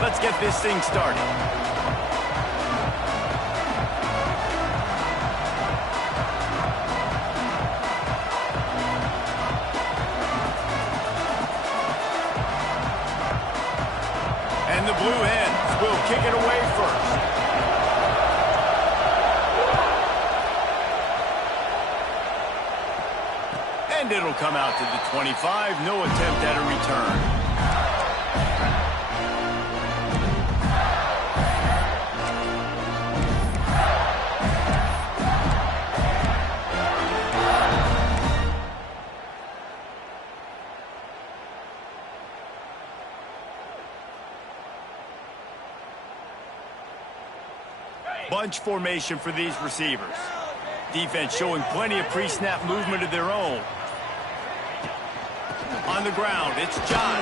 Let's get this thing started. And the Blue Hens will kick it away first. And it'll come out to the 25. No attempt at a return. Bunch formation for these receivers. Defense showing plenty of pre-snap movement of their own. On the ground, it's John.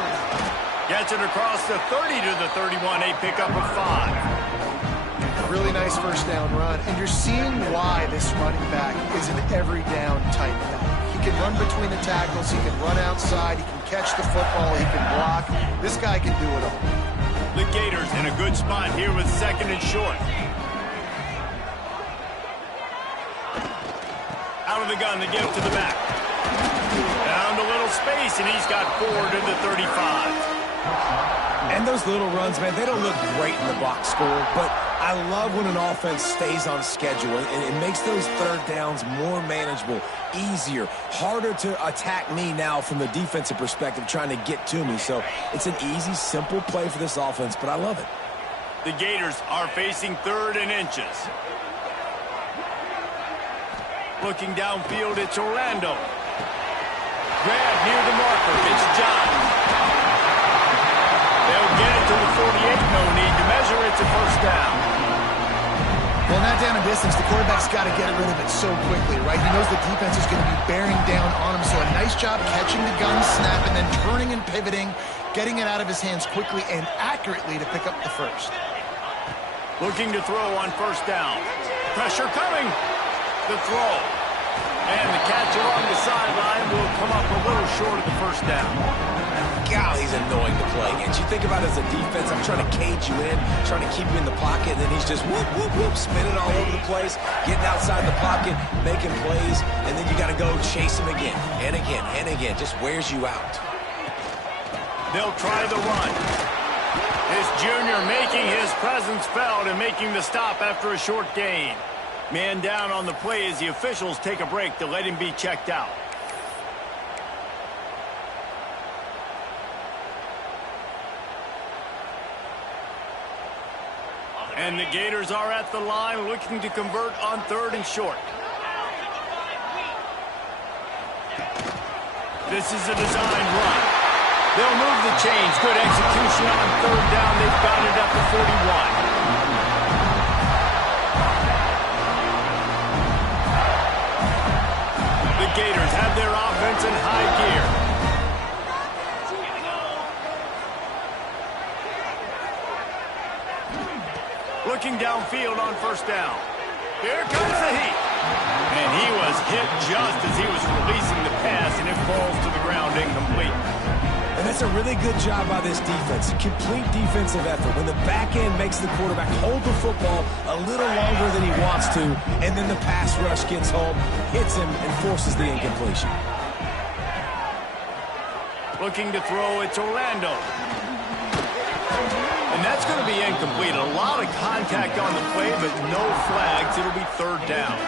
Gets it across the 30 to the 31, a pickup of 5. Really nice first down run, and you're seeing why this running back is an every down type back. He can run between the tackles, he can run outside, he can catch the football, he can block. This guy can do it all. The Gators in a good spot here with 2nd and short. Out of the gun to give to the back. Down to little space, and he's got 4 to the 35. And those little runs, man, they don't look great in the box score, but I love when an offense stays on schedule, and it makes those third downs more manageable, easier, harder to attack me now from the defensive perspective trying to get to me. So it's an easy, simple play for this offense, but I love it. The Gators are facing 3rd and inches. Looking downfield, it's Orlando. Grab near the marker, it's John. They'll get it to the 48, no need to measure, it's a first down. Well, not down in distance, the quarterback's got to get rid of it so quickly, right? He knows the defense is going to be bearing down on him, so a nice job catching the gun snap and then turning and pivoting, getting it out of his hands quickly and accurately to pick up the first. Looking to throw on first down. Pressure coming. The throw. And the catch along the sideline will come up a little short of the first down. God, he's annoying to play against. You think about it as a defense, I'm trying to cage you in, trying to keep you in the pocket, and then he's just whoop, whoop, whoop, spinning all over the place, getting outside the pocket, making plays, and then you got to go chase him again, and again, and again. Just wears you out. They'll try the run. This junior making his presence felt and making the stop after a short gain. Man down on the play as the officials take a break to let him be checked out. And the Gators are at the line looking to convert on 3rd and short. This is a designed run. They'll move the chains. Good execution on 3rd down. They've got it at the 41. Gators have their offense in high gear. Looking downfield on first down. Here comes the heat. And he was hit just as he was releasing the pass, and it falls to the ground incomplete. And that's a really good job by this defense. Complete defensive effort. When the back end makes the quarterback hold the football a little longer than he wants to, and then the pass rush gets home, hits him, and forces the incompletion. Looking to throw, it's Orlando. And that's going to be incomplete. A lot of contact on the play, but no flags. It'll be 3rd down.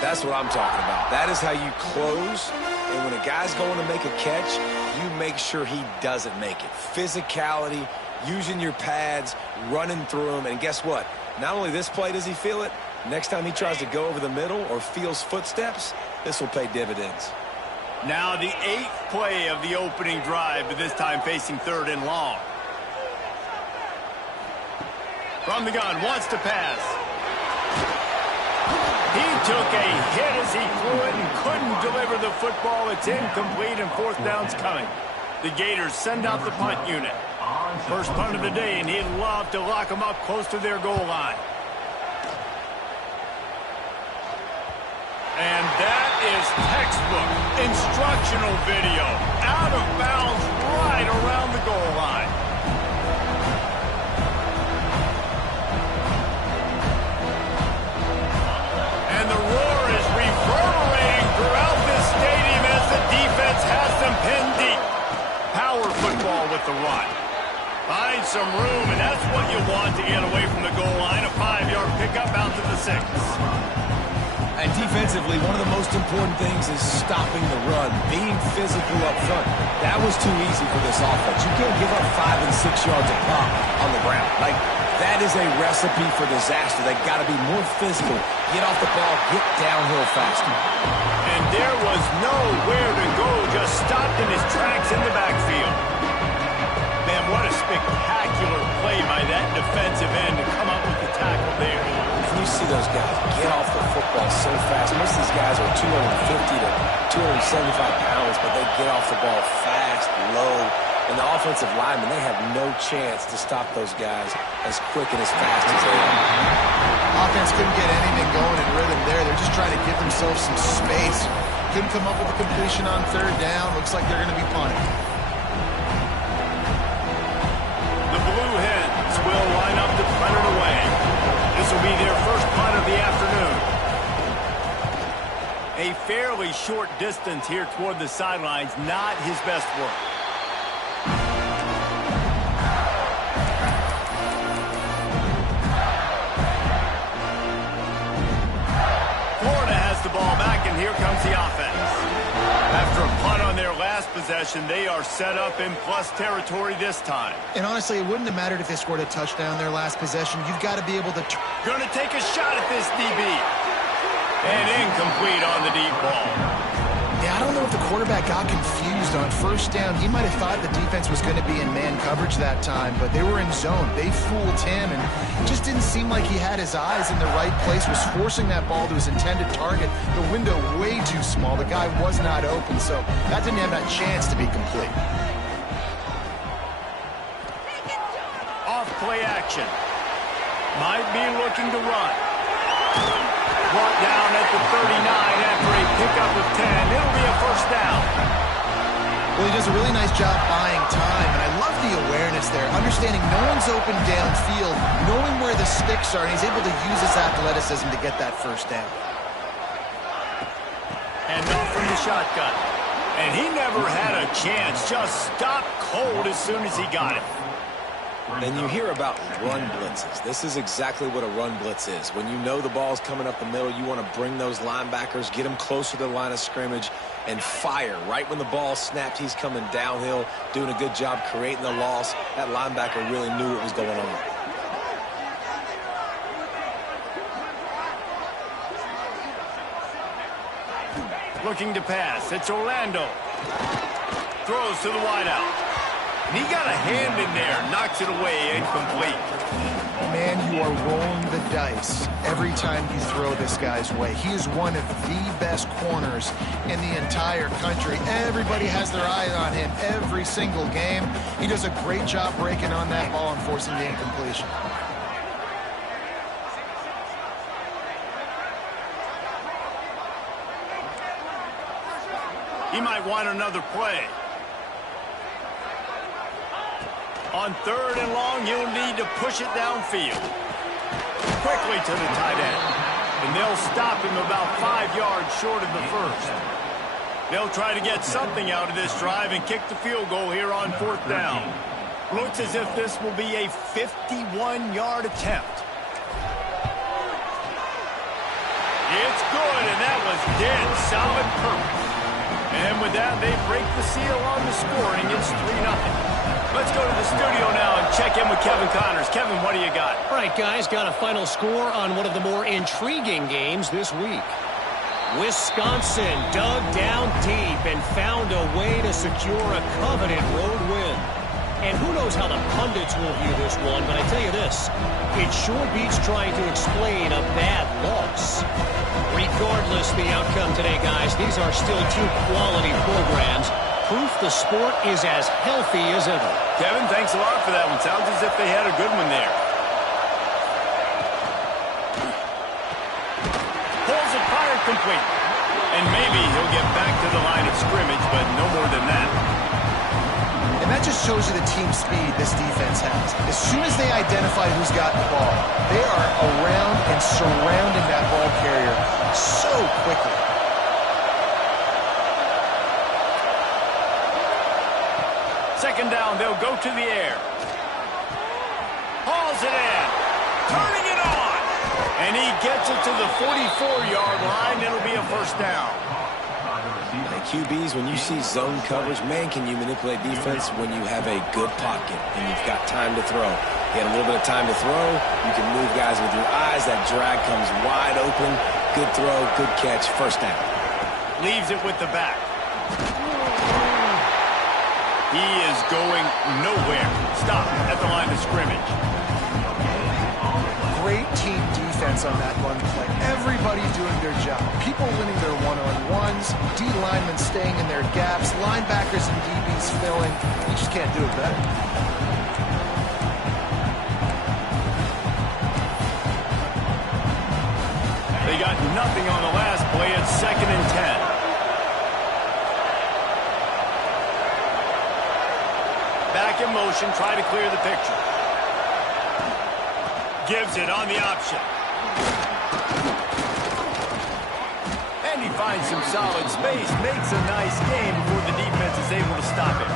That's what I'm talking about. That is how you close. And when a guy's going to make a catch, you make sure he doesn't make it. Physicality, using your pads, running through them. And guess what? Not only this play does he feel it, next time he tries to go over the middle or feels footsteps, this will pay dividends. Now the 8th play of the opening drive, but this time facing 3rd and long. From the gun, wants to pass. He took a hit as he threw it and couldn't deliver the football. It's incomplete and 4th down's coming. The Gators send out the punt unit. First punt of the day, and he'd love to lock them up close to their goal line. And that is textbook instructional video. Out of bounds right around the goal line. with the run. Find some room, and that's what you want to get away from the goal line. A 5-yard pickup out to the 6. And defensively, one of the most important things is stopping the run, being physical up front. That was too easy for this offense. You can't give up 5 and 6 yards a pop on the ground. Like, that is a recipe for disaster. They got to be more physical, get off the ball, get downhill faster. And there was nowhere to go, just stopped in his tracks in the backfield. Man, what a spectacular play by that defensive end to come up with the tackle there. You see those guys get off the football so fast. Most of these guys are 250 to 275 pounds, but they get off the ball fast, low. And the offensive linemen, they have no chance to stop those guys as quick and as fast as they are. Offense couldn't get anything going in rhythm there. They're just trying to give themselves some space. Couldn't come up with a completion on 3rd down. Looks like they're going to be punting. The Blue Hens will line up to punt it away. This will be their first punt of the afternoon. A fairly short distance here toward the sidelines, not his best work. Florida has the ball back, and here comes the offense. After a punt on their last possession, they are set up in plus territory this time. And honestly, it wouldn't have mattered if they scored a touchdown their last possession. You've got to be able to... Going to take a shot at this DB. And incomplete on the deep ball. Yeah, I don't know if the quarterback got confused on 1st down. He might have thought the defense was going to be in man coverage that time, but they were in zone. They fooled him, and it just didn't seem like he had his eyes in the right place, was forcing that ball to his intended target. The window way too small. The guy was not open, so that didn't have that chance to be complete. Off play action. Might be looking to run. Brought down at the 39 after a pickup of 10. It'll be a 1st down. Well, he does a really nice job buying time, and I love the awareness there, understanding no one's open downfield, knowing where the sticks are, and he's able to use his athleticism to get that 1st down. And off from the shotgun. And he never had a chance, just stopped cold as soon as he got it. And you hear about run blitzes. This is exactly what a run blitz is. When you know the ball's coming up the middle, you want to bring those linebackers, get them closer to the line of scrimmage, and fire. Right when the ball snapped, he's coming downhill, doing a good job creating the loss. That linebacker really knew what was going on. Looking to pass. It's Orlando. Throws to the wideout. And he got a hand in there, knocks it away, incomplete. Man, you are rolling the dice every time you throw this guy's way. He is one of the best corners in the entire country. Everybody has their eye on him every single game. He does a great job breaking on that ball and forcing the incompletion. He might want another play. On 3rd and long, you'll need to push it downfield. Quickly to the tight end. And they'll stop him about 5 yards short of the 1st. They'll try to get something out of this drive and kick the field goal here on 4th down. Looks as if this will be a 51-yard attempt. It's good, and that was dead solid purpose. And with that, they break the seal on the scoring. It's 3-0. Let's go to the studio now and check in with Kevin Connors. Kevin, what do you got? All right, guys, got a final score on one of the more intriguing games this week. Wisconsin dug down deep and found a way to secure a coveted road win. And who knows how the pundits will view this one, but I tell you this, it sure beats trying to explain a bad loss. Regardless the outcome today, guys, these are still 2 quality programs. Proof the sport is as healthy as ever. Kevin, thanks a lot for that one. Sounds as if they had a good one there. Pulls it fired complete. And maybe he'll get back to the line of scrimmage, but no more than that. And that just shows you the team speed this defense has. As soon as they identify who's got the ball, they are around and surrounding that ball carrier so quickly. Second down, they'll go to the air. Hauls it in. Turning it on. And he gets it to the 44-yard line. It'll be a first down. And QBs, when you see zone coverage, man, can you manipulate defense when you have a good pocket and you've got time to throw. You had a little bit of time to throw. You can move guys with your eyes. That drag comes wide open. Good throw, good catch, first down. Leaves it with the back. He is going nowhere. Stop at the line of scrimmage. Great team defense on that run play. Everybody's doing their job. People winning their one-on-ones, D linemen staying in their gaps, linebackers and DBs filling. You just can't do it better. They got nothing on the last play. It's 2nd and 10. Back in motion, try to clear the picture. Gives it on the option. And he finds some solid space. Makes a nice game before the defense is able to stop it.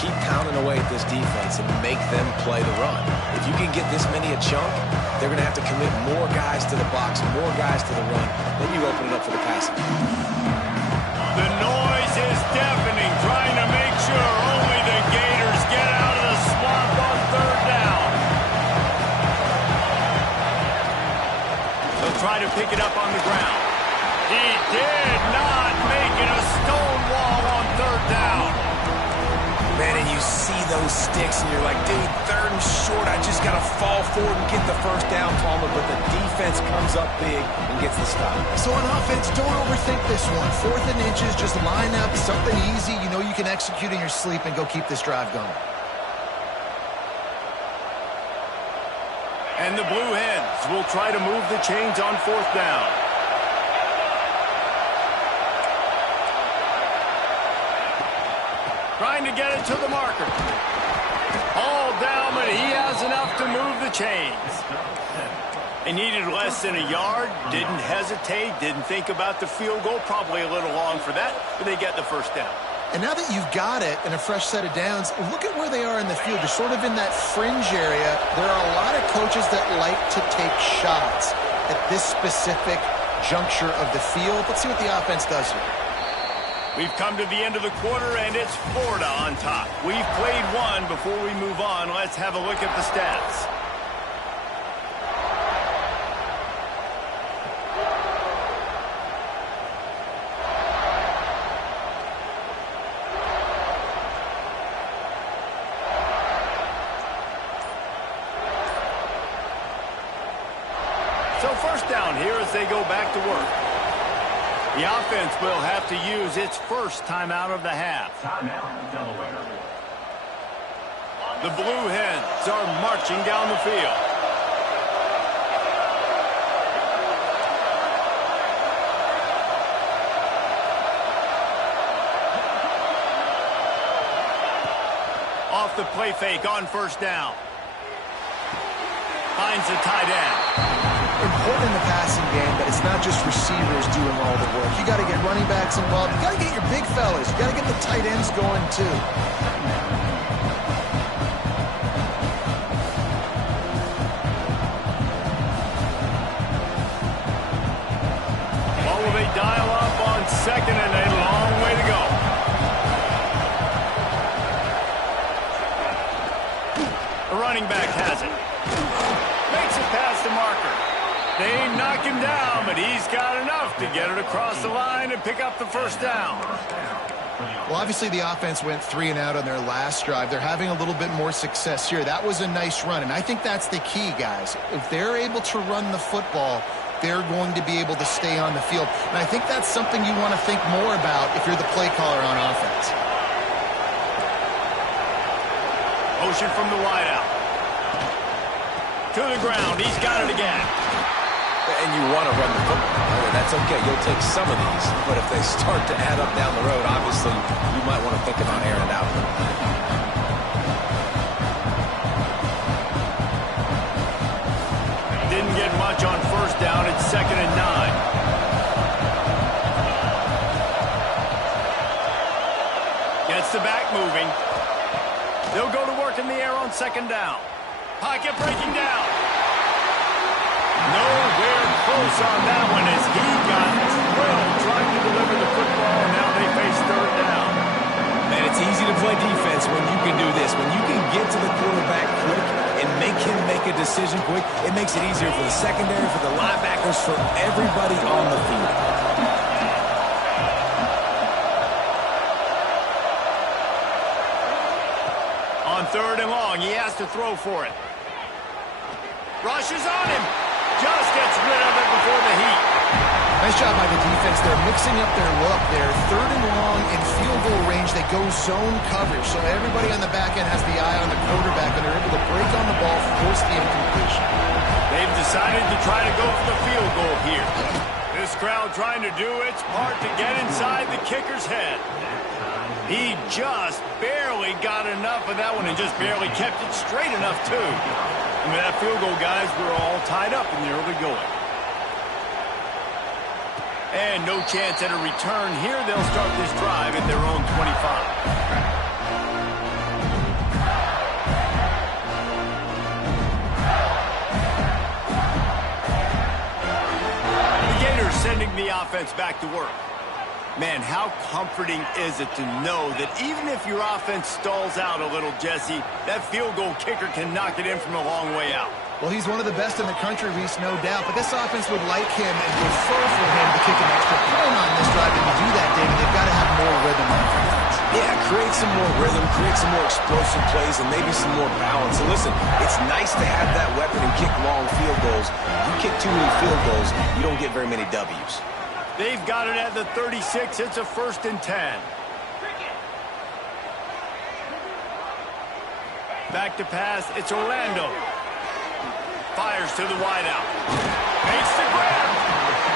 Keep pounding away at this defense and make them play the run. If you can get this many a chunk, they're going to have to commit more guys to the box, more guys to the run. Then you open it up for the passing. The noise is deafening, trying to make sure only the Gators get out of the swamp on 3rd down. They'll try to pick it up on the ground. He did not make it a stone wall on 3rd down. Man, and you see those sticks, and you're like, dude, 3rd and short. I just got to fall forward and get the first down, Palmer. But the defense comes up big and gets the stop. So on offense, don't overthink this one. 4th and inches, just line up, something easy. You know you can execute in your sleep and go keep this drive going. And the Blue Hens will try to move the chains on 4th down. Trying to get it to the marker. All down, but he has enough to move the chains. They needed less than a yard, didn't hesitate, didn't think about the field goal. Probably a little long for that, but they get the first down. And now that you've got it and a fresh set of downs, look at where they are in the field. They're sort of in that fringe area. There are a lot of coaches that like to take shots at this specific juncture of the field. Let's see what the offense does here. We've come to the end of the quarter, and it's Florida on top. We've played one. Before we move on, let's have a look at the stats. So first down here as they go back to work. The offense will have to use its first timeout of the half. Timeout, Delaware. The Blue Hens are marching down the field. Off the play fake on first down. Finds the tight end. Important in the passing game that it's not just receivers doing all the work. You got to get running backs involved. You got to get your big fellas. You got to get the tight ends going too. What will they dial up on 2nd and a long way to go? The running back has it. Makes it past the marker. They knock him down, but he's got enough to get it across the line and pick up the first down. Well, obviously the offense went 3 and out on their last drive. They're having a little bit more success here. That was a nice run, and I think that's the key, guys. If they're able to run the football, they're going to be able to stay on the field. And I think that's something you want to think more about if you're the play caller on offense. Motion from the wideout. To the ground. He's got it again. And you want to run the football. That's okay. You'll take some of these. But if they start to add up down the road, obviously, you might want to think about airing it out. Didn't get much on first down. It's 2nd and 9. Gets the back moving. They'll go to work in the air on second down. Pocket breaking down. Nowhere close on that one as he got drilled trying to deliver the football, and now they face third down. Man, it's easy to play defense when you can do this. When you can get to the quarterback quick and make him make a decision quick, it makes it easier for the secondary, for the linebackers, for everybody on the field. On third and long, he has to throw for it. Rushes on him. Just gets rid of it before the heat. Nice job by the defense. They're mixing up their look. They're third and long in field goal range. They go zone coverage. So everybody on the back end has the eye on the quarterback, and they're able to break on the ball, force the incompletion. They've decided to try to go for the field goal here. This crowd trying to do its part to get inside the kicker's head. He just barely got enough of that one and just barely kept it straight enough, too. I mean, that field goal, guys, we're all tied up in the early going. And no chance at a return here. They'll start this drive at their own 25. The Gators sending the offense back to work. Man, how comforting is it to know that even if your offense stalls out a little, Jesse, that field goal kicker can knock it in from a long way out. Well, he's one of the best in the country, Reese, no doubt. But this offense would like him and prefer for him to kick an extra point on this drive. And to do that, David, they've got to have more rhythm on offense. Yeah, create some more rhythm, create some more explosive plays, and maybe some more balance. And listen, it's nice to have that weapon and kick long field goals. You kick too many field goals, you don't get very many W's. They've got it at the 36. It's a 1st and 10. Back to pass. It's Orlando. Fires to the wideout. Makes the grab.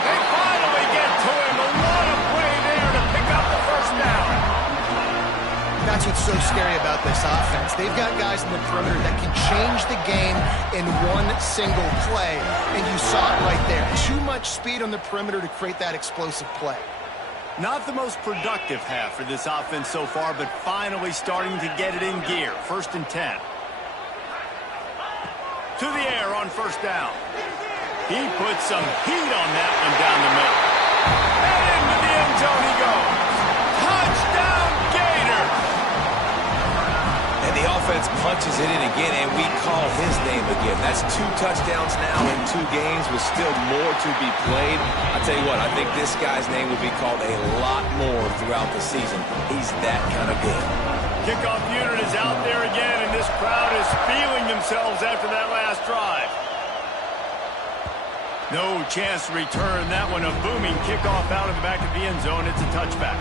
They finally get to him. A lot of play there to pick up the first down. That's what's so scary about this offense. They've got guys in the perimeter that can change the game in one single play. And you saw it right there. Too much speed on the perimeter to create that explosive play. Not the most productive half for this offense so far, but finally starting to get it in gear. 1st and 10. To the air on first down. He puts some heat on that one down the middle. And into the end zone he goes. Touchdown, Gator! And the offense punches it in again, and we call his name again. That's 2 touchdowns now in 2 games with still more to be played. I'll tell you what, I think this guy's name will be called a lot more throughout the season. He's that kind of good. Kickoff unit is out there again, and this crowd is feeling themselves after that last drive. No chance to return that one. A booming kickoff out of the back of the end zone. It's a touchback.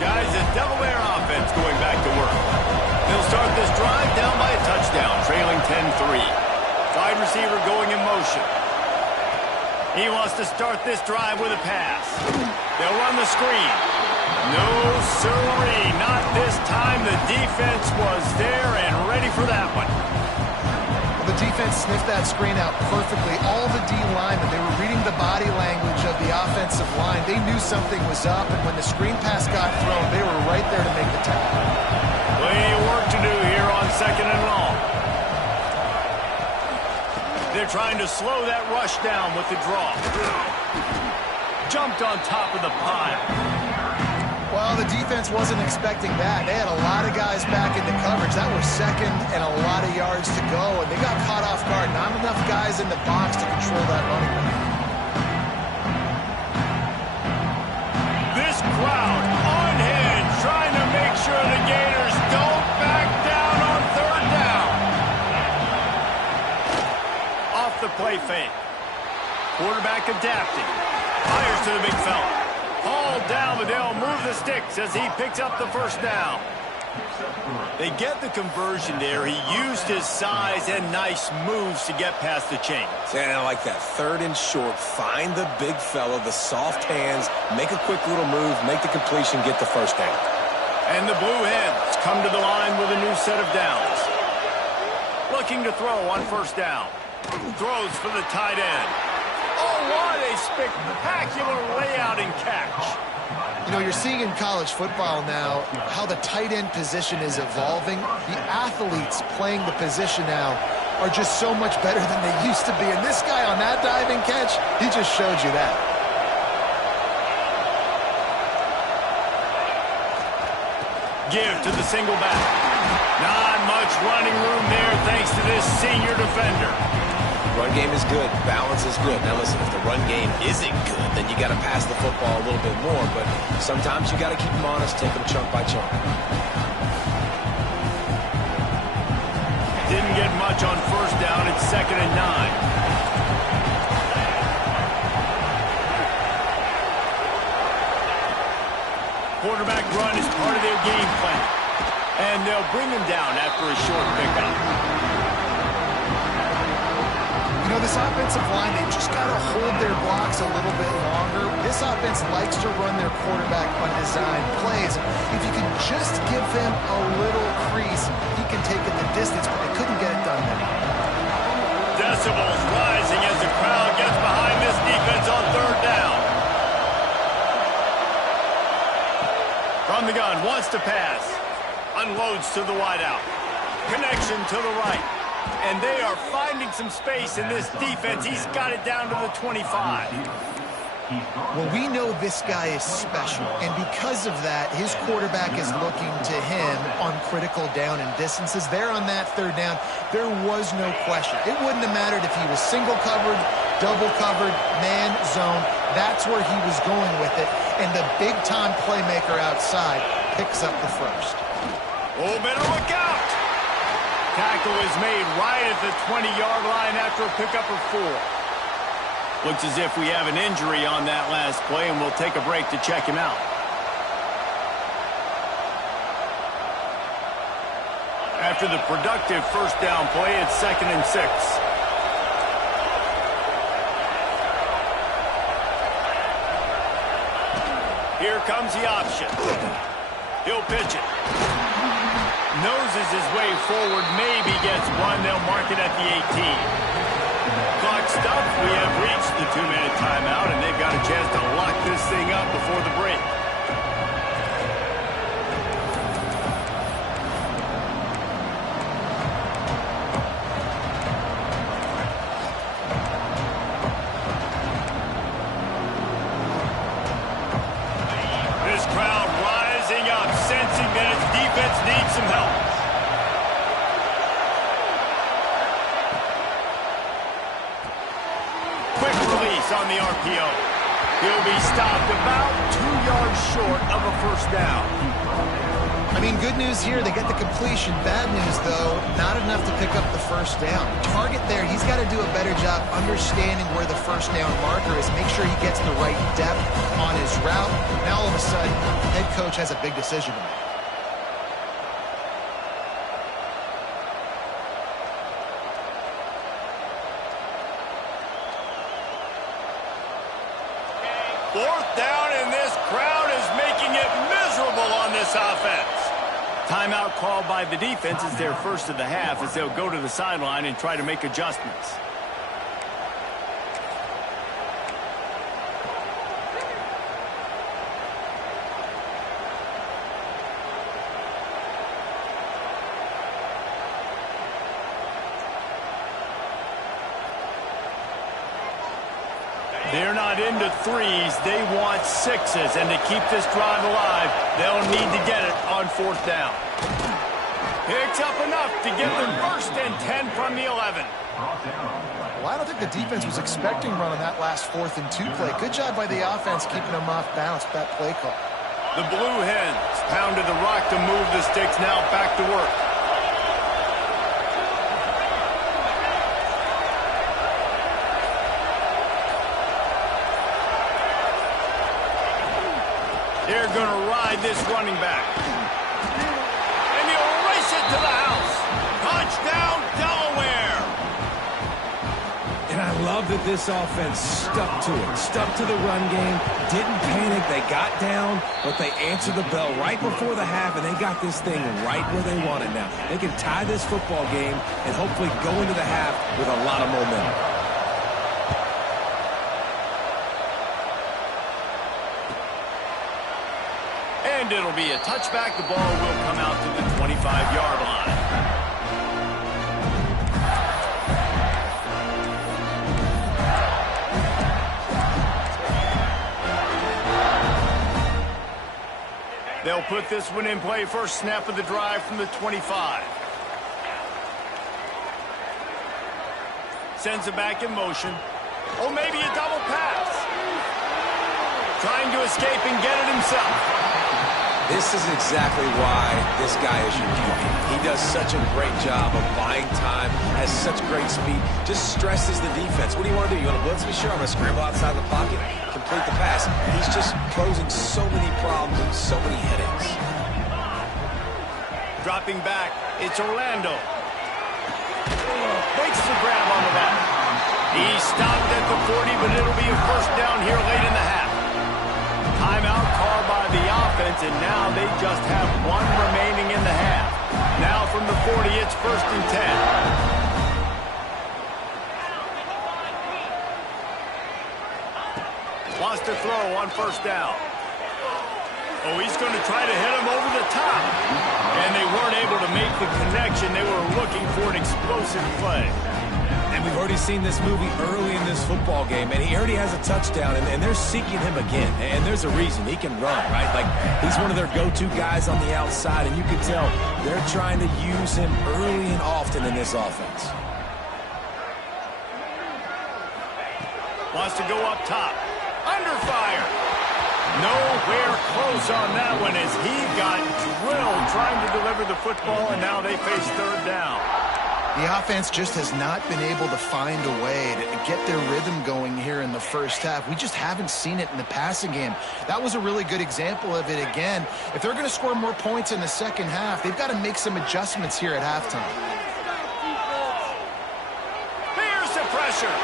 Guys, the Delaware offense going back to work. They'll start this drive down by a touchdown, trailing 10-3. Wide receiver going in motion. He wants to start this drive with a pass. They'll run the screen. No, sirree, not this time. The defense was there and ready for that one. Well, the defense sniffed that screen out perfectly. All the D linemen, they were reading the body language of the offensive line. They knew something was up, and when the screen pass got thrown, they were right there to make the tackle. Plenty of work to do here on second and long. They're trying to slow that rush down with the draw. Jumped on top of the pile. Well, the defense wasn't expecting that. They had a lot of guys back into coverage. That was second and a lot of yards to go, and they got caught off guard. Not enough guys in the box to control that running back. This crowd unhinged, trying to make sure the Gators don't back down on third down. Off the play fake. Quarterback adapting. Fires to the big fella. Hauled down, but they'll move the sticks as he picks up the first down. They get the conversion there. He used his size and nice moves to get past the chains. And I like that. 3rd and short. Find the big fella, the soft hands, make a quick little move, make the completion, get the first down. And the Blue Hens come to the line with a new set of downs. Looking to throw on first down. Throws for the tight end. Oh, what a spectacular layout and catch. You know, you're seeing in college football now how the tight end position is evolving. The athletes playing the position now are just so much better than they used to be. And this guy on that diving catch, he just showed you that. Give to the single back. Not much running room there thanks to this senior defender. Run game is good. Balance is good. Now listen, if the run game isn't good, then you got to pass the football a little bit more. But sometimes you got to keep them honest, take them chunk by chunk. Didn't get much on first down. It's 2nd and 9. Quarterback run is part of their game plan. And they'll bring him down after a short pickup. You know, this offensive line, they've just got to hold their blocks a little bit longer. This offense likes to run their quarterback on design plays. If you can just give him a little crease, he can take it the distance, but they couldn't get it done there. Decibels rising as the crowd gets behind this defense on 3rd down. From the gun, wants to pass. Unloads to the wideout. Connection to the right. And they are finding some space in this defense. He's got it down to the 25. Well, we know this guy is special, and because of that, his quarterback is looking to him on critical down and distances. There on that 3rd down, there was no question. It wouldn't have mattered if he was single covered, double covered, man, zone. That's where he was going with it, and the big-time playmaker outside picks up the first. Oh, better look out! Tackle is made right at the 20-yard line after a pickup of 4. Looks as if we have an injury on that last play, and we'll take a break to check him out. After the productive first down play, it's 2nd and 6. Here comes the option. He'll pitch it. Noses his way forward, maybe gets one. They'll mark it at the 18. Clock stopped. We have reached the 2-minute timeout, and they've got a chance to lock this thing up before the break. This crowd rising up, sensing that its defense needs some help. Quick release on the RPO. He'll be stopped about 2 yards short of a first down. I mean, good news here, they get the completion. Bad news, though, not enough to pick up the first down. Target there, he's got to do a better job understanding where the first down marker is, make sure he gets the right depth on his route. Now, all of a sudden, head coach has a big decision to make. Fourth down, and this crowd is making it miserable on this offense. Timeout called by the defense is their first of the half as they'll go to the sideline and try to make adjustments. They're not into threes. They want 6s. And to keep this drive alive, they'll need to get it on 4th down. Picks up enough to get them 1st and 10 from the 11. Well, I don't think the defense was expecting run on that last 4th and 2 play. Good job by the offense keeping them off balance with that play call. The Blue Hens pounded the rock to move the sticks. Now back to work. They're going to ride this running back. And he'll race it to the house. Touchdown, Delaware. And I love that this offense stuck to it. Stuck to the run game. Didn't panic. They got down, but they answered the bell right before the half, and they got this thing right where they want it now. They can tie this football game and hopefully go into the half with a lot of momentum. And it'll be a touchback. The ball will come out to the 25-yard line. They'll put this one in play. First snap of the drive from the 25. Sends it back in motion. Oh, maybe a double pass. Trying to escape and get it himself. This is exactly why this guy is your QB. He does such a great job of buying time, has such great speed, just stresses the defense. What do you want to do? You want to blitz me? Sure, I'm going to scramble outside the pocket, complete the pass. He's just posing so many problems and so many headaches. Dropping back, it's Orlando. Makes the grab on the left. He stopped at the 40, but it'll be a first down here late in the half. Timeout called by the offense, and now they just have one remaining in the half. Now from the 40, it's 1st and 10. Wants to throw on 1st down. Oh, he's going to try to hit him over the top. And they weren't able to make the connection. They were looking for an explosive play. And we've already seen this movie early in this football game, and he already has a touchdown, and they're seeking him again. And there's a reason. He can run, right? Like, he's one of their go-to guys on the outside, and you can tell they're trying to use him early and often in this offense. Wants to go up top. Under fire. Nowhere close on that one as he got drilled trying to deliver the football, and now they face 3rd down. The offense just has not been able to find a way to get their rhythm going here in the first half. We just haven't seen it in the passing game. That was a really good example of it again. If they're going to score more points in the second half, they've got to make some adjustments here at halftime. Here's the pressure.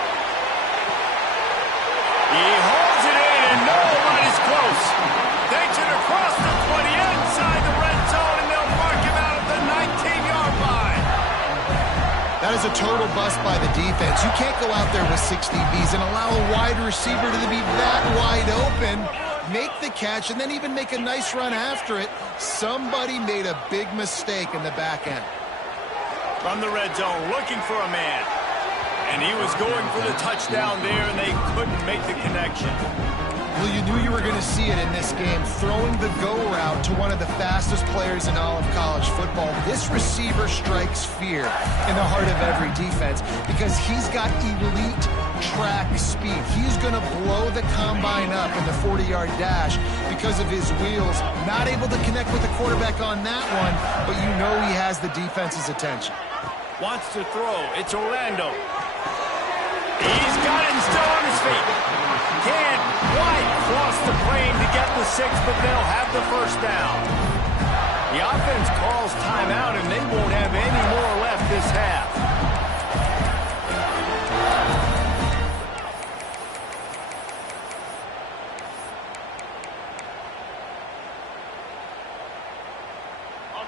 He holds it in, and nobody's close. Takes it across the 20 inside the red zone, and they'll mark him out at the 19-yard line. That is a total bust by the defense. You can't go out there with 6 DBs and allow a wide receiver to be that wide open, make the catch, and then even make a nice run after it. Somebody made a big mistake in the back end. From the red zone, looking for a man. And he was going for the touchdown there, and they couldn't make the connection. Well, you knew you were going to see it in this game, throwing the go route to one of the fastest players in all of college football. This receiver strikes fear in the heart of every defense because he's got elite track speed. He's going to blow the combine up in the 40-yard dash because of his wheels. Not able to connect with the quarterback on that one, but you know he has the defense's attention. Wants to throw. It's Orlando. He's got it and still on his feet. Can't quite cross the plane to get the 6, but they'll have the 1st down. The offense calls timeout, and they won't have any more left this half.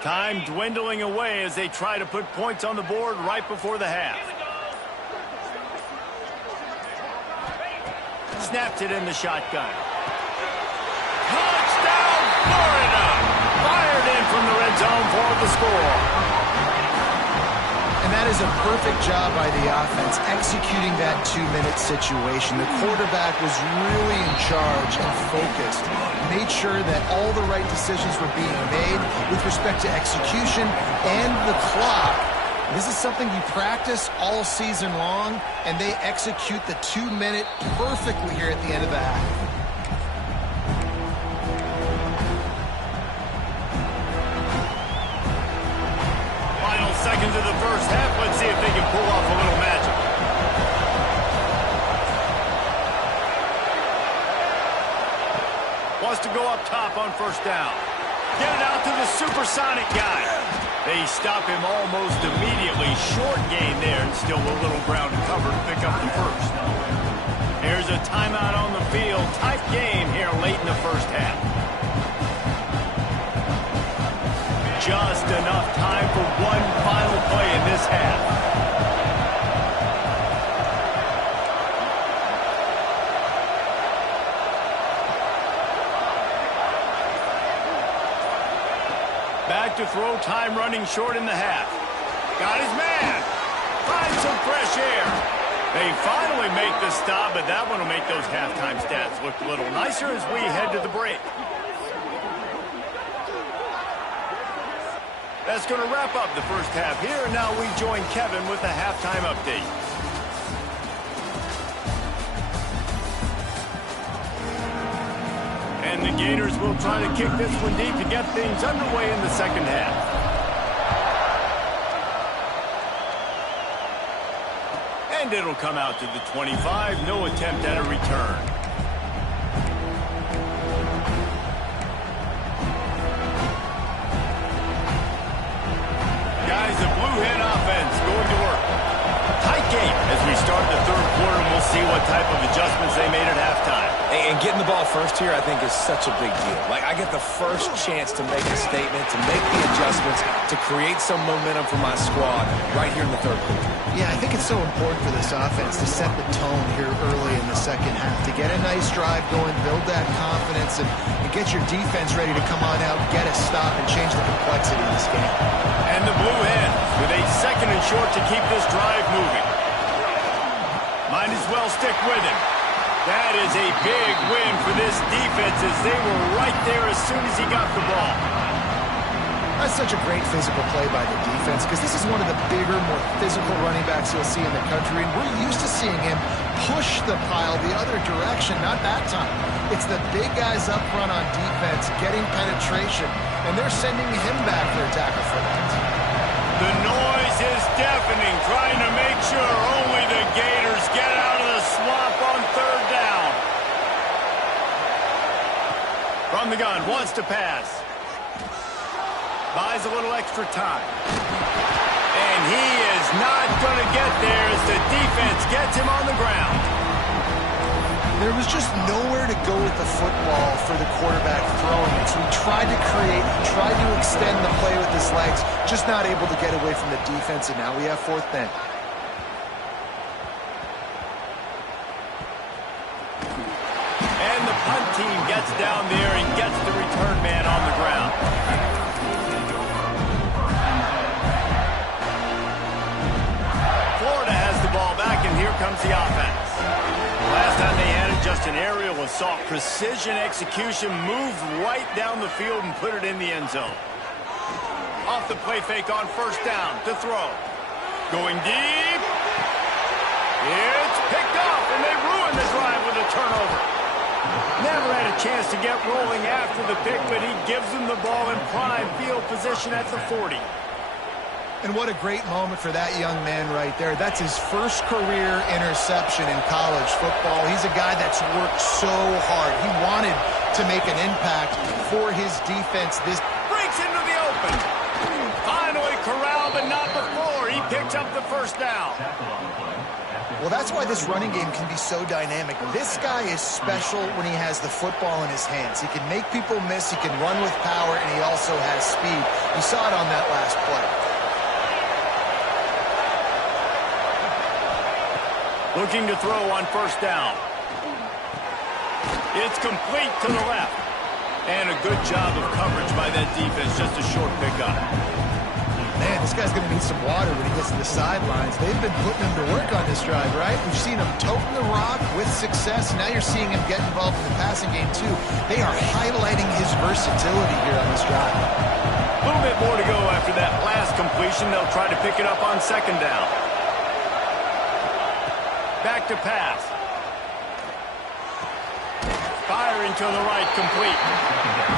Time dwindling away as they try to put points on the board right before the half. Snapped it in the shotgun. Touchdown, Florida! Fired in from the red zone for the score. And that is a perfect job by the offense, executing that 2-minute situation. The quarterback was really in charge and focused. Made sure that all the right decisions were being made with respect to execution and the clock. This is something you practice all season long, and they execute the 2-minute perfectly here at the end of the half. Final seconds of the first half. Let's see if they can pull off a little magic. Wants to go up top on 1st down. Get it out to the supersonic guy. They stop him almost immediately. Short gain there, and still a little ground to cover to pick up the 1st. There's a timeout on the field. Tight game here late in the first half. Just enough time for one final play in this half. back to throw, time running short in the half. Got his man. Finds some fresh air. They finally make the stop, but that one will make those halftime stats look a little nicer as we head to the break. That's going to wrap up the first half here, and now we join Kevin with the halftime update. And the Gators will try to kick this one deep to get things underway in the second half. And it'll come out to the 25. No attempt at a return. Guys, the Blue Hen offense going to work. Tight game as we start the third quarter, and we'll see what type of adjustments they made at halftime. And getting the ball first here, I think, is such a big deal. Like, I get the first chance to make a statement, to make the adjustments, to create some momentum for my squad right here in the third quarter. Yeah, I think it's so important for this offense to set the tone here early in the second half, to get a nice drive going, build that confidence, and get your defense ready to come on out, get a stop, and change the complexity of this game. And the Blue Hens with a second and short to keep this drive moving. Might as well stick with him. That is a big win for this defense as they were right there as soon as he got the ball. That's such a great physical play by the defense because this is one of the bigger, more physical running backs you'll see in the country, and we're used to seeing him push the pile the other direction, not that time. It's the big guys up front on defense getting penetration, and they're sending him back for a tackle for that. The noise is deafening, trying to make sure only the Gators get out of the swamp on third down. From the gun, wants to pass. Buys a little extra time. And he is not going to get there as the defense gets him on the ground. There was just nowhere to go with the football for the quarterback throwing it. So he tried to create, tried to extend the play with his legs, just not able to get away from the defense, and now we have fourth down. And the punt team gets down there and gets the return man on the ground. Florida has the ball back, and here comes the offense. Last time they had it, just an aerial assault. Precision execution, moved right down the field and put it in the end zone. Off the play fake on first down to throw. Going deep. It's picked off, and they ruin the drive with a turnover. Never had a chance to get rolling after the pick, but he gives them the ball in prime field position at the 40. And what a great moment for that young man right there. That's his first career interception in college football. He's a guy that's worked so hard. He wanted to make an impact for his defense. This breaks into the open. Finally corralled, but not before. He picks up the first down. Well, that's why this running game can be so dynamic. This guy is special when he has the football in his hands. He can make people miss. He can run with power, and he also has speed. You saw it on that last play. Looking to throw on first down. It's complete to the left. And a good job of coverage by that defense. Just a short pickup. Man, this guy's going to need some water when he gets to the sidelines. They've been putting him to work on this drive, right? We've seen him toting the rock with success. Now you're seeing him get involved in the passing game, too. They are highlighting his versatility here on this drive. A little bit more to go after that last completion. They'll try to pick it up on second down. Back to pass. Firing to the right, complete.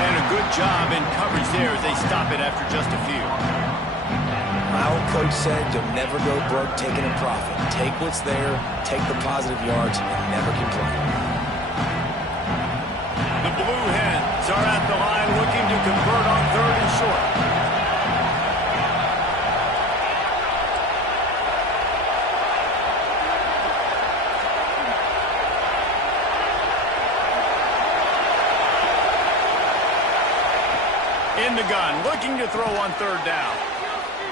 And a good job in coverage there as they stop it after just a few. My old coach said you'll never go broke taking a profit. Take what's there, take the positive yards, and never complain. The Blue Hens are at the line looking to convert on third and short. In the gun, looking to throw on third down.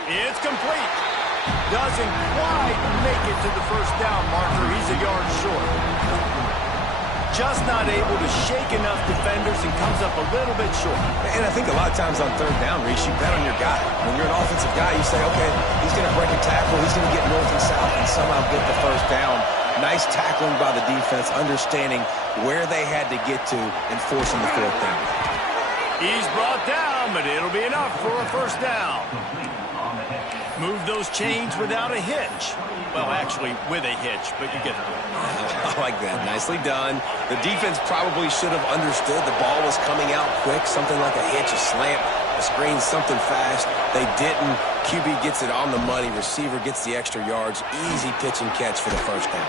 It's complete. Doesn't quite make it to the first down marker. He's a yard short. just not able to shake enough defenders and comes up a little bit short. And I think a lot of times on third down, Reese, you bet on your guy. When you're an offensive guy, you say, okay, he's going to break a tackle, he's going to get north and south and somehow get the first down. Nice tackling by the defense, understanding where they had to get to and forcing the fourth down. He's brought down, but it'll be enough for a first down. Move those chains without a hitch. Well, actually, with a hitch, but you get the point. I like that. Nicely done. The defense probably should have understood the ball was coming out quick, something like a hitch, a slant, a screen, something fast. They didn't. QB gets it on the money. Receiver gets the extra yards. Easy pitch and catch for the first down.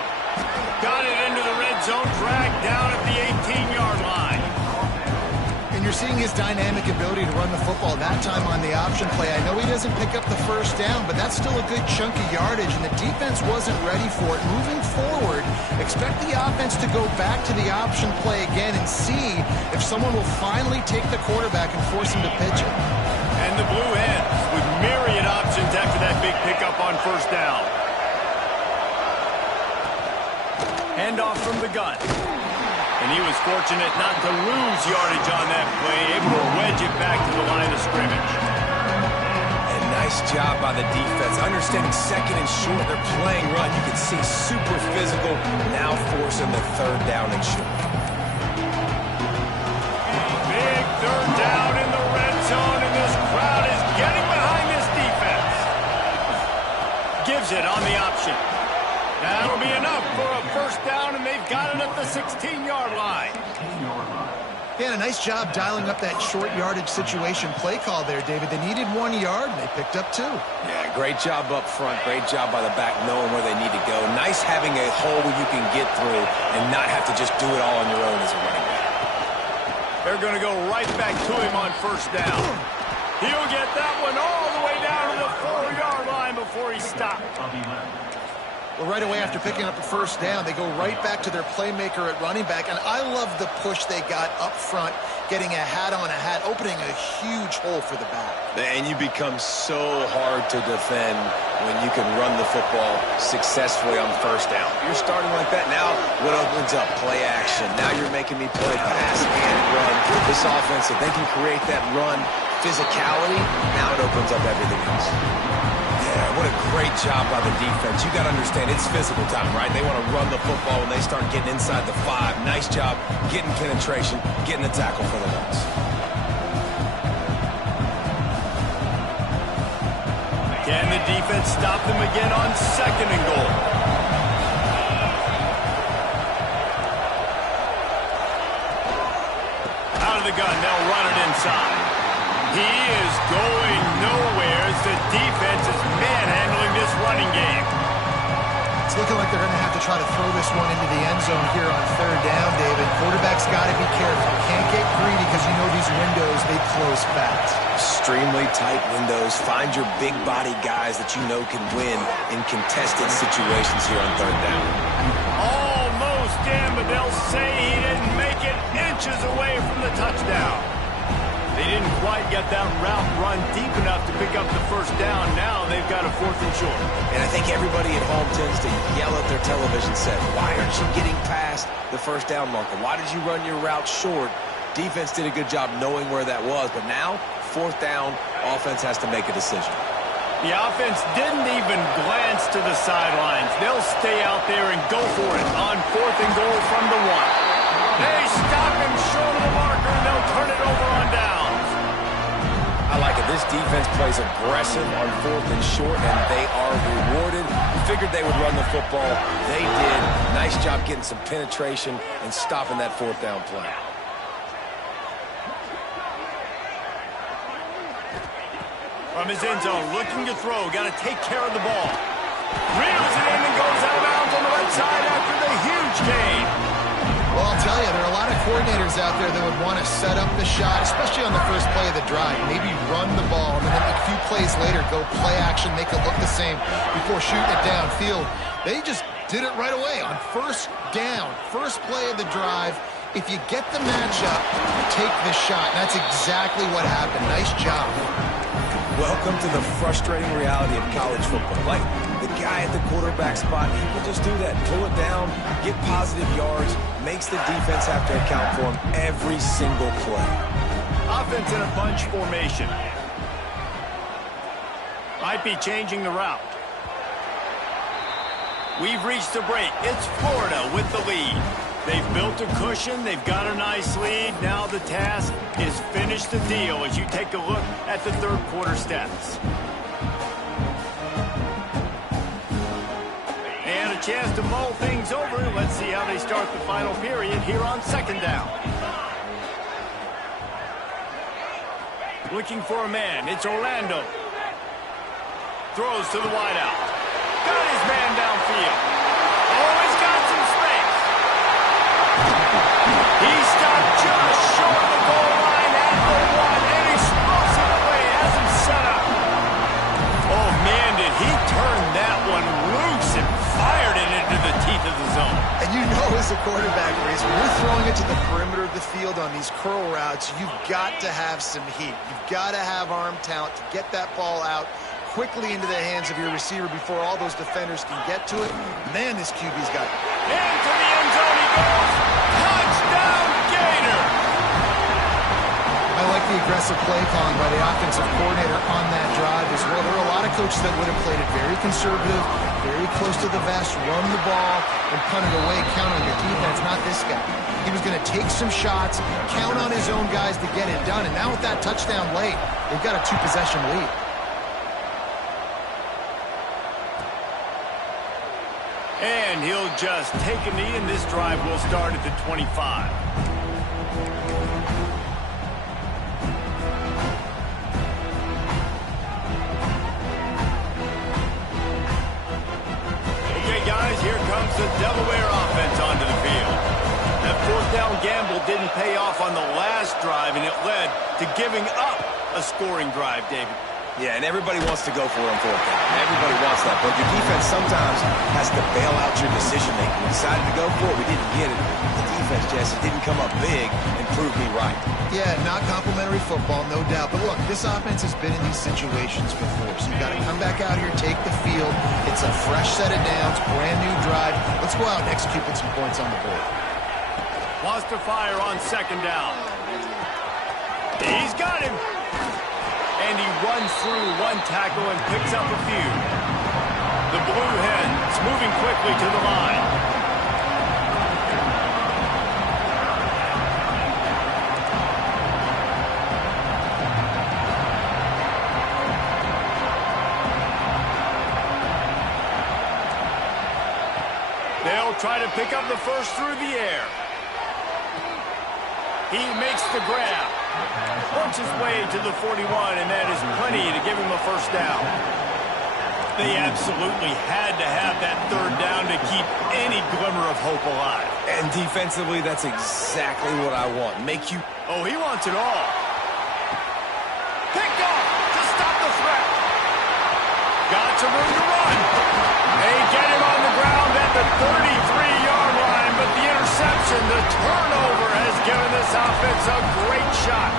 Got it into the red zone, dragged down at the 18-yard line. And you're seeing his dynamic ability to run the football that time on the option play. I know he doesn't pick up the first down, but that's still a good chunk of yardage, and the defense wasn't ready for it. Moving forward, expect the offense to go back to the option play again and see if someone will finally take the quarterback and force him to pitch it. And the Blue Hens with myriad options after that big pickup on first down. Handoff from the gun. And he was fortunate not to lose yardage on that play, able to wedge it back to the line of scrimmage. And nice job by the defense. Understanding second and short, they're playing run. You can see super physical, now forcing the third down and short. Big third down in the red zone, and this crowd is getting behind this defense. Gives it on the option. That'll be enough for a first down, and they've got it at the 16-yard line. Yeah, a nice job dialing up that short yardage situation play call there, David. They needed 1 yard, and they picked up 2. Yeah, great job up front. Great job by the back knowing where they need to go. Nice having a hole where you can get through and not have to just do it all on your own as a running back. They're going to go right back to him on first down. He'll get that one all the way down to the 4-yard line before he stopped. Well, right away after picking up a first down, they go right back to their playmaker at running back. And I love the push they got up front, getting a hat on a hat, opening a huge hole for the back. And you become so hard to defend when you can run the football successfully on first down. You're starting like that. Now what opens up? Play action. Now you're making me play pass and run. This offense, if they can create that run physicality, now it opens up everything else. Yeah, what a great job by the defense. You got to understand, it's physical time, right? They want to run the football when they start getting inside the 5. Nice job getting penetration, getting a tackle for the loss. Can the defense stop them again on second and goal? Out of the gun, they'll run it inside. He is going nowhere as the defense is manhandling this running game. It's looking like they're going to have to try to throw this one into the end zone here on third down, David. Quarterback's got to be careful. Can't get greedy because you know these windows, they close fast. Extremely tight windows. Find your big body guys that you know can win in contested situations here on third down. Almost in, but they'll say he didn't make it inches away from the touchdown. They didn't quite get that route run deep enough to pick up the first down. Now they've got a 4th and short. And I think everybody at home tends to yell at their television set, why aren't you getting past the first down marker? Why did you run your route short? Defense did a good job knowing where that was, but now, 4th down, offense has to make a decision. The offense didn't even glance to the sidelines. They'll stay out there and go for it on 4th and goal from the 1. They stop him short of the marker, and they'll turn it over on downs. I like it. This defense plays aggressive on 4th and short, and they are rewarded. Figured they would run the football. They did. Nice job getting some penetration and stopping that 4th down play. From his end zone, looking to throw. Got to take care of the ball. Reels it in and goes out of bounds on the right side after the huge gain. Well, I'll tell you, there are a lot of coordinators out there that would want to set up the shot, especially on the first play of the drive. Maybe run the ball, and then a few plays later, go play action, make it look the same before shooting it downfield. They just did it right away on first down, first play of the drive. If you get the matchup, take the shot. And that's exactly what happened. Nice job. Welcome to the frustrating reality of college football. Like, the guy at the quarterback spot, he can just do that. Pull it down, get positive yards, makes the defense have to account for him every single play. Offense in a bunch formation. Might be changing the route. We've reached the break. It's Florida with the lead. They've built a cushion. They've got a nice lead. Now the task is finish the deal as you take a look at the third quarter stats. And a chance to mull things over. Let's see how they start the final period here on second down. Looking for a man. It's Orlando. Throws to the wideout. Got his man downfield. Oh, he's got some space. He stopped just short of the goal line at the one. An explosive play has him set up. Oh, man, did he turn that one loose and fired it into the teeth of the zone. And you know as a quarterback, Reese, when you're throwing it to the perimeter of the field on these curl routes, you've got to have some heat. You've got to have arm talent to get that ball out quickly into the hands of your receiver before all those defenders can get to it. Man, this QB's got it. Into the end zone he goes. Touchdown, Gator! I like the aggressive play calling by the offensive coordinator on that drive as well. There are a lot of coaches that would have played it very conservative, very close to the vest, run the ball, and punt it away, count on your defense. Not this guy. He was going to take some shots, count on his own guys to get it done, and now with that touchdown late, they've got a two-possession lead. And he'll just take a knee, and this drive will start at the 25. Okay, guys, here comes the Delaware offense onto the field. That fourth down gamble didn't pay off on the last drive, and it led to giving up a scoring drive, David. Yeah, and everybody wants to go for it on fourth down. Everybody wants that. But your defense sometimes has to bail out your decision-making. We decided to go for it. We didn't get it. The defense, Jesse, didn't come up big and prove me right. Yeah, not complimentary football, no doubt. But look, this offense has been in these situations before. So you've got to come back out here, take the field. It's a fresh set of downs, brand new drive. Let's go out and execute with some points on the board. Wants to fire on second down. He's got him. And he runs through one tackle and picks up a few. The Blue Hens moving quickly to the line. They'll try to pick up the first through the air. He makes the grab. Works his way to the 41, and that is plenty to give him a first down. They absolutely had to have that third down to keep any glimmer of hope alive. And defensively, that's exactly what I want. Make you... Oh, he wants it all. Picked off to stop the threat. Got some room to run. They get him on the ground at the 33-yard line, but the interception, the turnover, has given this offense a great shot.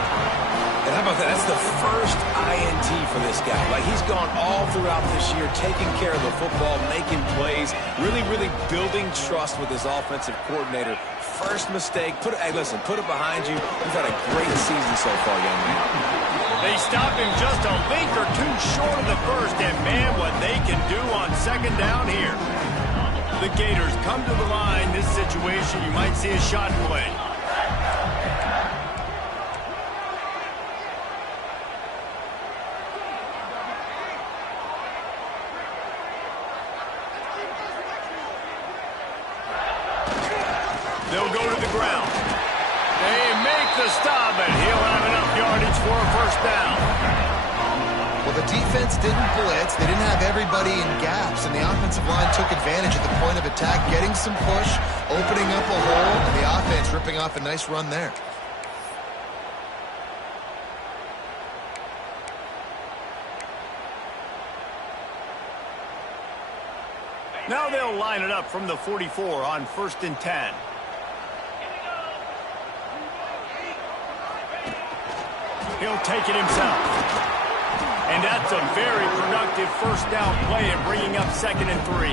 And how about that? That's the first INT for this guy. Like, he's gone all throughout this year, taking care of the football, making plays, really building trust with his offensive coordinator. First mistake, hey, listen, put it behind you. You've had a great season so far, young man. They stop him just a link or two short of the first, and man, what they can do on second down here. The Gators come to the line. This situation, you might see a shot play. They'll go to the ground. They make the stop, and he'll have enough yardage for a first down. Well, the defense didn't blitz. They didn't have everybody in gaps, and the offensive line took advantage at the point of attack, getting some push, opening up a hole, and the offense ripping off a nice run there. Now they'll line it up from the 44 on 1st and 10. He'll take it himself. And that's a very productive first down play and bringing up 2nd and 3.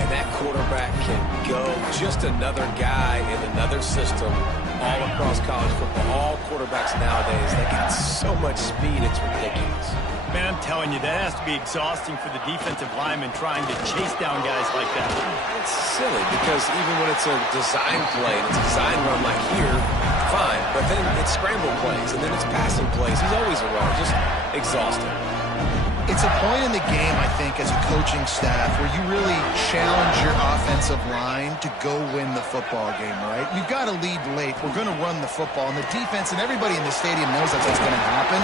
And that quarterback can go. Just another guy in another system all across college football. All quarterbacks nowadays, they got so much speed, it's ridiculous. Man, I'm telling you, that has to be exhausting for the defensive lineman trying to chase down guys like that. It's silly because even when it's a design play and it's a design run like here, fine. But then it's scramble plays and then it's passing plays. He's always a runner, just exhausting. It's a point in the game, I think, as a coaching staff where you really challenge your offensive line to go win the football game, right? You've got to lead late. We're going to run the football. And the defense and everybody in the stadium knows that's what's going to happen.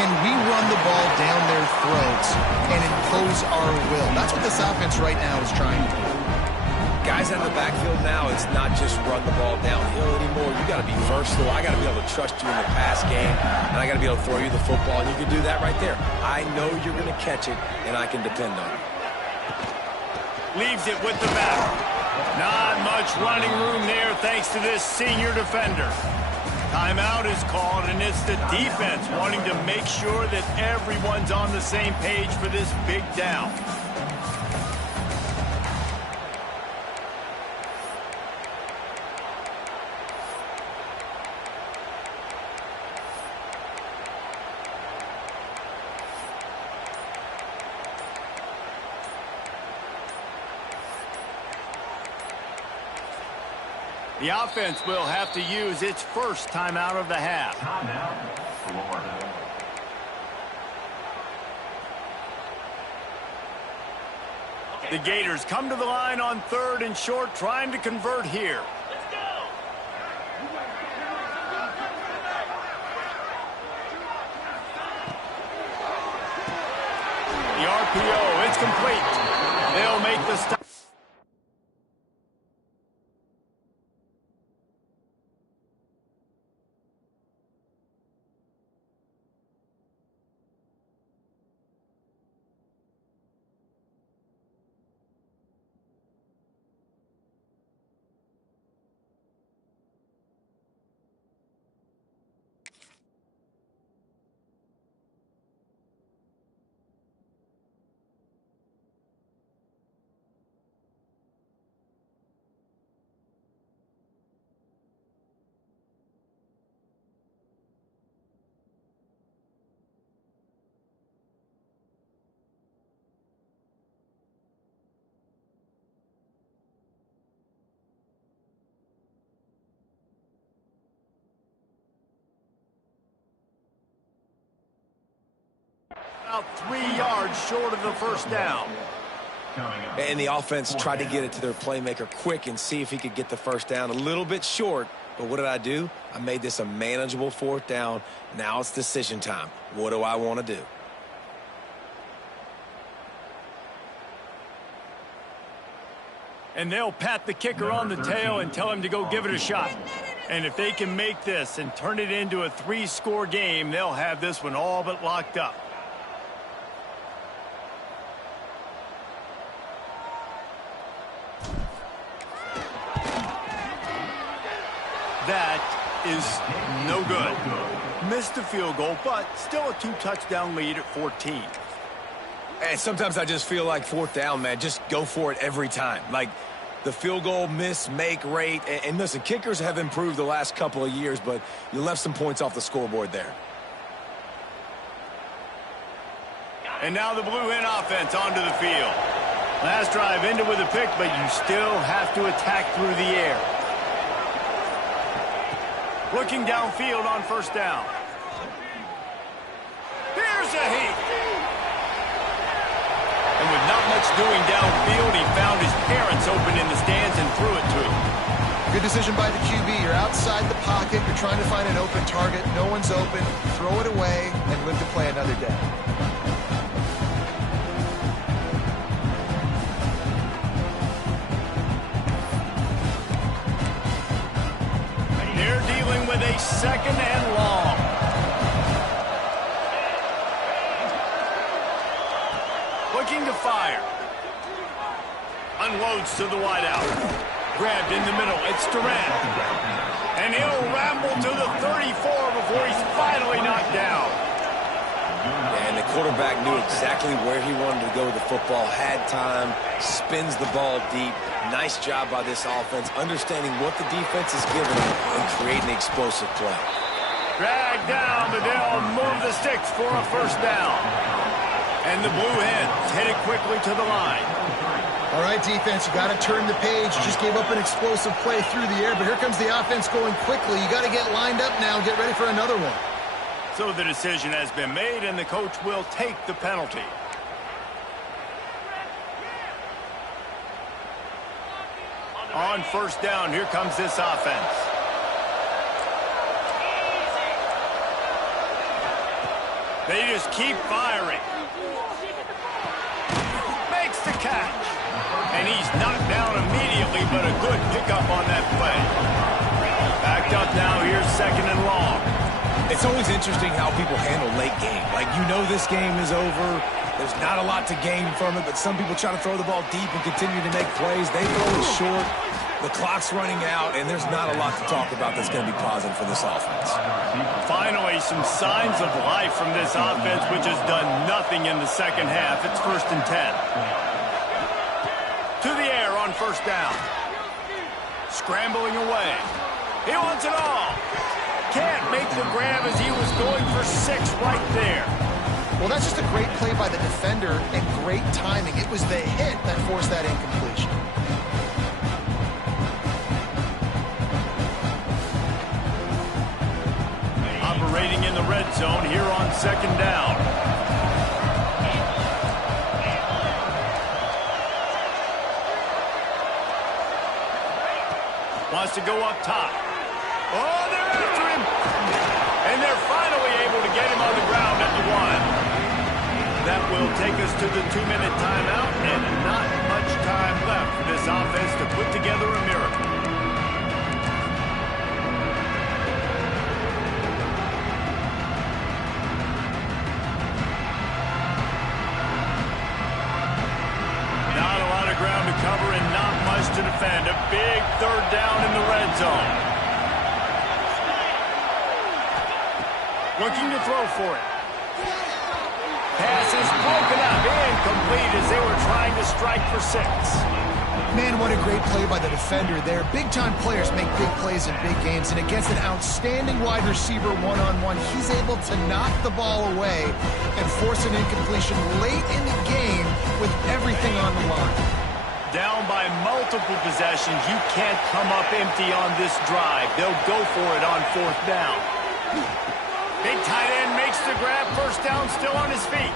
Can we run the ball down their throats and impose our will? That's what this offense right now is trying to do. Guys out of the backfield now, it's not just run the ball downhill anymore. You got to be versatile. I got to be able to trust you in the pass game, and I got to be able to throw you the football, and you can do that right there. I know you're going to catch it, and I can depend on it. Leaves it with the back. Not much running room there thanks to this senior defender. Timeout is called, and it's the defense wanting to make sure that everyone's on the same page for this big down. The offense will have to use its first timeout of the half. The Gators come to the line on 3rd and short, trying to convert here. The RPO, it's complete. They'll make the stop. About 3 yards short of the first down. And the offense tried to get it to their playmaker quick and see if he could get the first down. A little bit short, but what did I do? I made this a manageable 4th down. Now it's decision time. What do I want to do? And they'll pat the kicker on the tail and tell him to go give it a shot. And if they can make this and turn it into a 3-score game, they'll have this one all but locked up. That is no good. Missed the field goal, but still a 2-touchdown lead at 14. And sometimes I just feel like 4th down, man, just go for it every time. Like the field goal miss, make rate. And listen, kickers have improved the last couple of years, but you left some points off the scoreboard there. And now the Blue Hen offense onto the field. Last drive ended with a pick, but you still have to attack through the air. Looking downfield on 1st down. Here's a heat. And with not much doing downfield, he found his parents open in the stands and threw it to him. Good decision by the QB. You're outside the pocket. You're trying to find an open target. No one's open. Throw it away and live to play another day. They're dealing with a 2nd and long. Looking to fire. Unloads to the wideout. Grabbed in the middle. It's Durant. And he'll ramble to the 34 before he's finally knocked down. quarterback knew exactly where he wanted to go with the football, had time, spins the ball deep. Nice job by this offense, understanding what the defense is giving them and creating explosive play. Drag down, but they'll move the sticks for a first down. And the Blue Hens hit it quickly to the line. All right, defense, you got to turn the page. You just gave up an explosive play through the air, but here comes the offense going quickly. You got to get lined up now and get ready for another one. So the decision has been made, and the coach will take the penalty. On first down, here comes this offense. They just keep firing. Makes the catch. And he's knocked down immediately, but a good pickup on that play. Backed up now, here's second and long. It's always interesting how people handle late game. Like, you know this game is over. There's not a lot to gain from it, but some people try to throw the ball deep and continue to make plays. They throw it short. The clock's running out, and there's not a lot to talk about that's going to be positive for this offense. Finally, some signs of life from this offense, which has done nothing in the second half. It's 1st and 10. To the air on first down. Scrambling away. He wants it all. Can't make the grab as he was going for 6 right there. Well, that's just a great play by the defender and great timing. It was the hit that forced that incompletion. Operating in the red zone here on second down. Wants to go up top. Oh, they're after him. And they're finally able to get him on the ground at the 1. That will take us to the 2-minute timeout, and not much time left for this offense to put together a miracle. Not a lot of ground to cover and not much to defend. A big third down in the red zone. Looking to throw for it. Pass is broken up, incomplete as they were trying to strike for 6. Man, what a great play by the defender there. Big-time players make big plays in big games, and against an outstanding wide receiver one-on-one, he's able to knock the ball away and force an incompletion late in the game with everything on the line. Down by multiple possessions, you can't come up empty on this drive. They'll go for it on 4th down. Big tight end makes the grab, first down, still on his feet.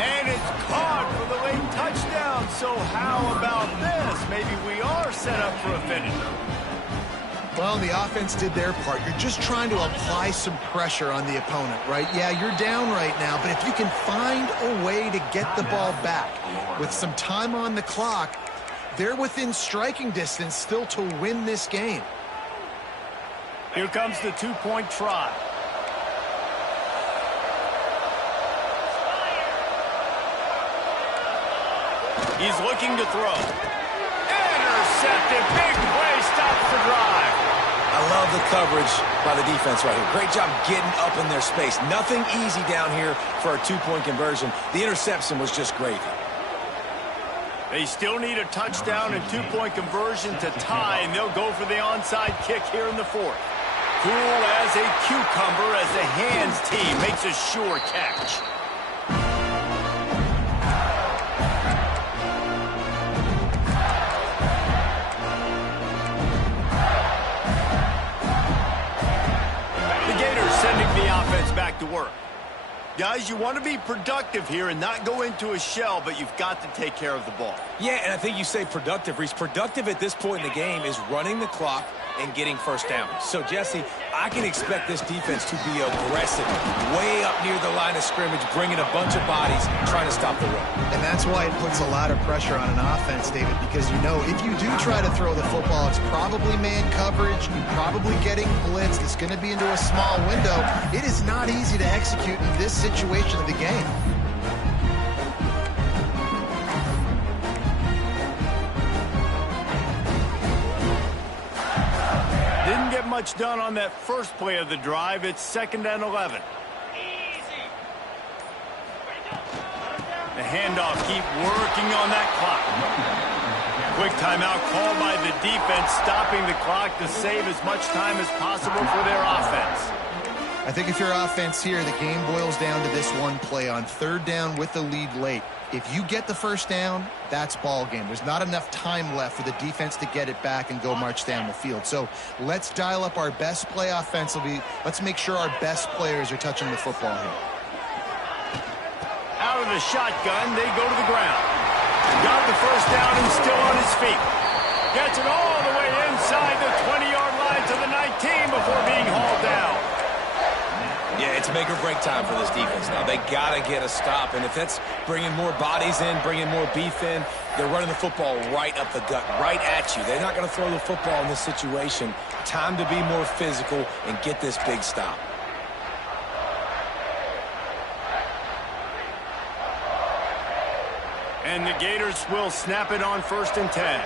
And it's caught for the late touchdown. So how about this? Maybe we are set up for a finish. Well, the offense did their part. You're just trying to apply some pressure on the opponent, right? Yeah, you're down right now, but if you can find a way to get the ball back with some time on the clock, they're within striking distance still to win this game. Here comes the 2-point try. He's looking to throw. Intercepted. Big play. Stops the drive. I love the coverage by the defense right here. Great job getting up in their space. Nothing easy down here for a 2-point conversion. The interception was just great. They still need a touchdown and 2-point conversion to tie, and they'll go for the onside kick here in the 4th. Cool as a cucumber as the hands team makes a sure catch. The offense back to work. Guys, you want to be productive here and not go into a shell, but you've got to take care of the ball. Yeah, and I think you say productive, Reese. Productive at this point in the game is running the clock and getting first down. So, Jesse, I can expect this defense to be aggressive, way up near the line of scrimmage, bringing a bunch of bodies, trying to stop the run. And that's why it puts a lot of pressure on an offense, David, because you know if you do try to throw the football, it's probably man coverage, probably getting blitzed, it's going to be into a small window. It is not easy to execute in this situation of the game. Didn't get much done on that first play of the drive. It's 2nd and 11. The handoff, keep working on that clock. Quick timeout called by the defense, stopping the clock to save as much time as possible for their offense. I think if you're offense here, the game boils down to this one play on third down with the lead late. If you get the first down, that's ball game. There's not enough time left for the defense to get it back and go march down the field. So let's dial up our best play offensively. Let's make sure our best players are touching the football here. Out of the shotgun, they go to the ground. Got the first down and still on his feet. Gets it all the way inside the 20-yard line to the 19 before being hauled down. Yeah, it's make or break time for this defense now. They got to get a stop, and if that's bringing more bodies in, bringing more beef in, they're running the football right up the gut, right at you. They're not going to throw the football in this situation. Time to be more physical and get this big stop. And the Gators will snap it on 1st and 10.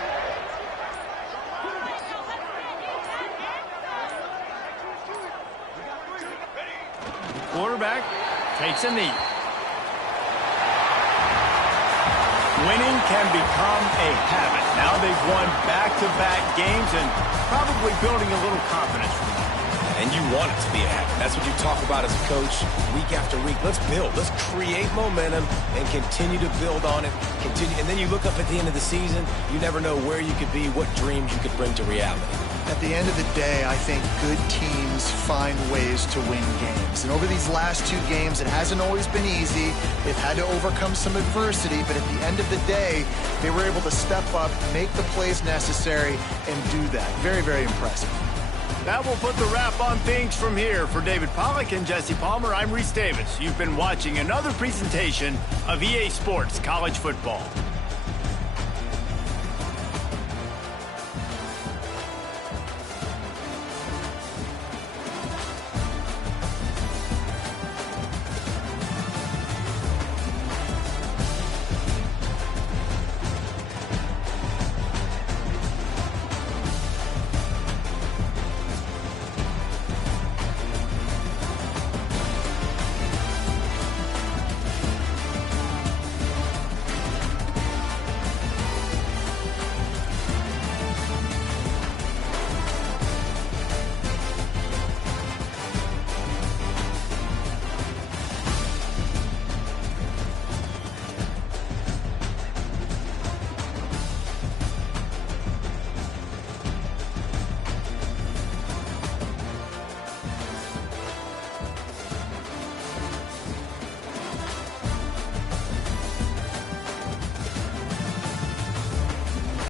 Quarterback takes a knee. Winning can become a habit. Now they've won back-to-back games and probably building a little confidence from that. And you want it to be a habit. That's what you talk about as a coach week after week. Let's build. Let's create momentum and continue to build on it. And then you look up at the end of the season, you never know where you could be, what dreams you could bring to reality. At the end of the day, I think good teams find ways to win games. And over these last 2 games, it hasn't always been easy. They've had to overcome some adversity, but at the end of the day, they were able to step up, make the plays necessary, and do that. Very, very impressive. That will put the wrap on things from here. For David Pollack and Jesse Palmer, I'm Reese Davis. You've been watching another presentation of EA Sports College Football.